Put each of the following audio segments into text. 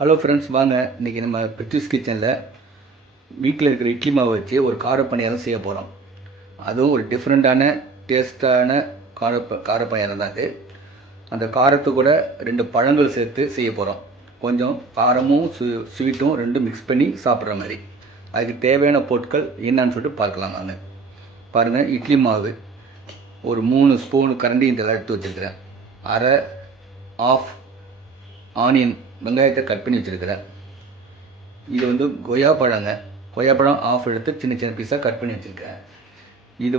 Hello friends, வாங்க இன்றைக்கி நம்ம பிரிட்டிஷ் கிச்சனில் வீட்டில் இருக்கிற இட்லி மாவு வச்சு ஒரு கார பணியாரம் செய்ய போகிறோம். அதுவும் ஒரு டிஃப்ரெண்ட்டான டேஸ்ட்டான கார பணியாரம் தான் அது. அந்த காரத்து கூட 2 பழங்கள் சேர்த்து செய்ய போகிறோம். கொஞ்சம் காரமும் ஸ்வீட்டும் ரெண்டும் மிக்ஸ் பண்ணி சாப்பிட்ற மாதிரி. அதுக்கு தேவையான பொருட்கள் என்னன்னு சொல்லிட்டு பார்க்கலாம். வாங்க பாருங்கள். இட்லி மாவு ஒரு 3 ஸ்பூன் கரண்டி இதெல்லாம் எடுத்து வச்சுருக்கிறேன். அரை ஆஃப் ஆனியன் வெங்காயத்தை கட் பண்ணி வச்சுருக்கிறேன். இது கொய்யாப்பழம் ஆஃப் எடுத்து சின்ன சின்ன பீஸாக கட் பண்ணி வச்சுருக்கேன். இது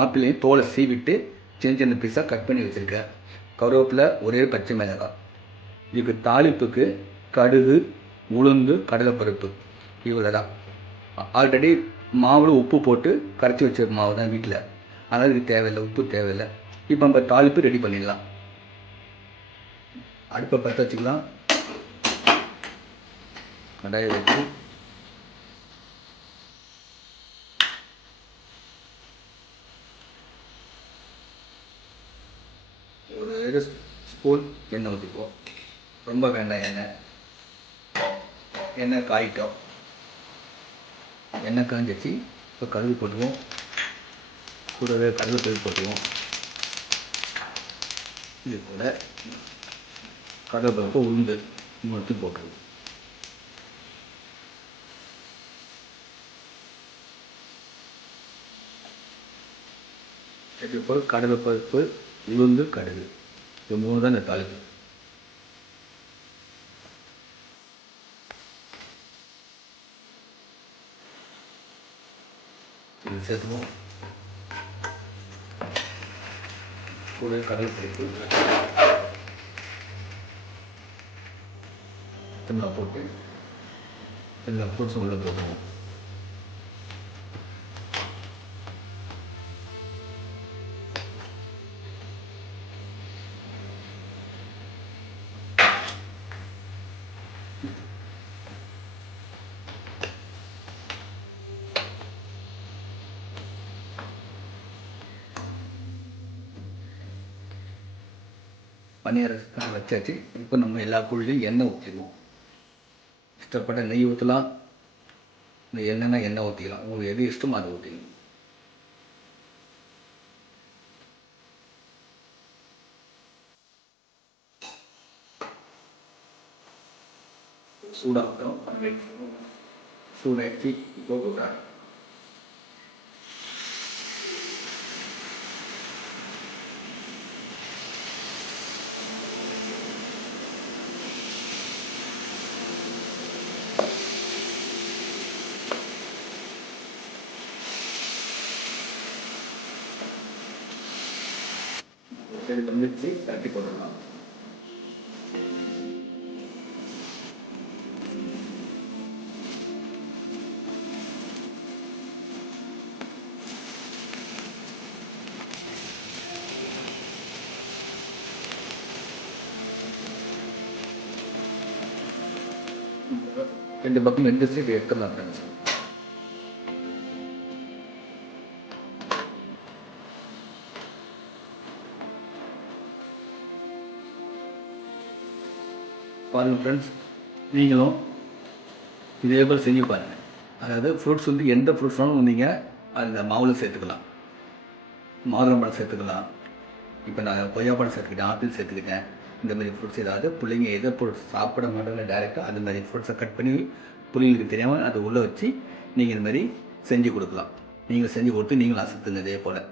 ஆப்பிளையும் தோலை சீவிட்டு சின்ன சின்ன பீஸாக கட் பண்ணி வச்சுருக்கேன். கருவேப்பிலை, ஒரே பச்சை மிளகாய். இதுக்கு தாளிப்புக்கு கடுகு, உளுந்து, கடலைப்பருப்பு, இவ்வளோ தான். ஆல்ரெடி மாவில் உப்பு போட்டு கரைச்சி வச்ச மாவு தான் வீட்டில், அதனால் இதுக்கு தேவையில்லை, உப்பு தேவையில்லை. இப்போ நம்ம தாளிப்பு ரெடி பண்ணிடலாம். அடுப்பை பற்ற வச்சுக்கலாம். கடாயை வச்சு ஒரு 2 ஸ்பூன் எண்ணெய் ஊற்றிக்குவோம். ரொம்ப வேண்டாம் எண்ணெய் காயிட்டோம். எண்ணெய் காய்ஞ்சிச்சு. இப்போ கடுகு போட்டுவோம். கூடவே கடலைப்பருப்பு போட்டுவோம். இது கூட கடலைப்பருப்பு, உளுந்து மட்டும் போட்டுருவோம். இப்போ கடலைப்பருப்பு, உளுந்து, கடுகு, இது 3 தான் இந்த தாளிப்பு. இது சேர்த்துவோம். கூட கடலைப்பருப்பு எல்லாம் போட்டு எல்லா ஃப்ரூட்ஸும் உள்ள போட்டுவோம். பணியாரம் வச்சாச்சு. இப்போ நம்ம எல்லா குழிலையும் எண்ணெய் ஊற்றிடுவோம். இஷ்டப்பட்ட நெய் ஊற்றலாம், இந்த எண்ணெய் ஊற்றிக்கலாம். உங்களுக்கு எது இஷ்டமோ அதை ஊற்றிக்கலாம். சூடாகட்டும். சூடாக்கி இப்போ போட்டாங்க. வந்துச்சு, தட்டி போட்டுடலாம். ரெண்டு பக்கம் வெந்துச்சு. இப்போ எடுத்துடலாம் ஃப்ரெண்ட்ஸ். பாருங்கள் ஃப்ரெண்ட்ஸ், நீங்களும் இதே போல் செஞ்சு பாருங்கள். அதாவது ஃப்ரூட்ஸ் எந்த ஃப்ரூட்ஸ்னாலும் நீங்கள் அந்த மாவில் சேர்த்துக்கலாம். மாதுளம்பழம் சேர்த்துக்கலாம். இப்போ நான் கொய்யாப்பழம் சேர்த்துக்கிட்டேன், ஆப்பிள் சேர்த்துக்கிட்டேன். இந்த மாதிரி ஃப்ரூட்ஸ் ஏதாவது பிள்ளைங்க எதை சாப்பிட மாட்டோம்ல டேரெக்டாக அந்த மாதிரி ஃப்ரூட்ஸை கட் பண்ணி பிள்ளைங்களுக்கு தெரியாமல் அதை உள்ளே வச்சு நீங்கள் இந்த மாதிரி செஞ்சு கொடுக்கலாம். நீங்கள் செஞ்சு கொடுத்து நீங்களும் அசத்துங்க இதே போல்.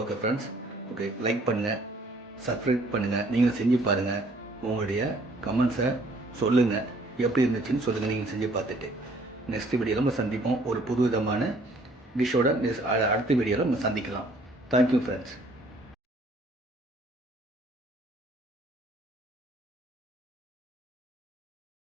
ஓகே ஃப்ரெண்ட்ஸ், ஓகே, லைக் பண்ணுங்கள், சப்ஸ்கிரைப் பண்ணுங்கள். நீங்கள் செஞ்சு பாருங்கள். உங்களுடைய கமெண்ட்ஸை சொல்லுங்கள், எப்படி இருந்துச்சுன்னு சொல்லுங்கள். நீங்கள் செஞ்சு பார்த்துட்டு நெக்ஸ்ட் வீடியோவில் நம்ம சந்திப்போம். ஒரு புது விதமான டிஷ்ஷோட அடுத்த வீடியோவில் நம்ம சந்திக்கலாம். Thank you friends.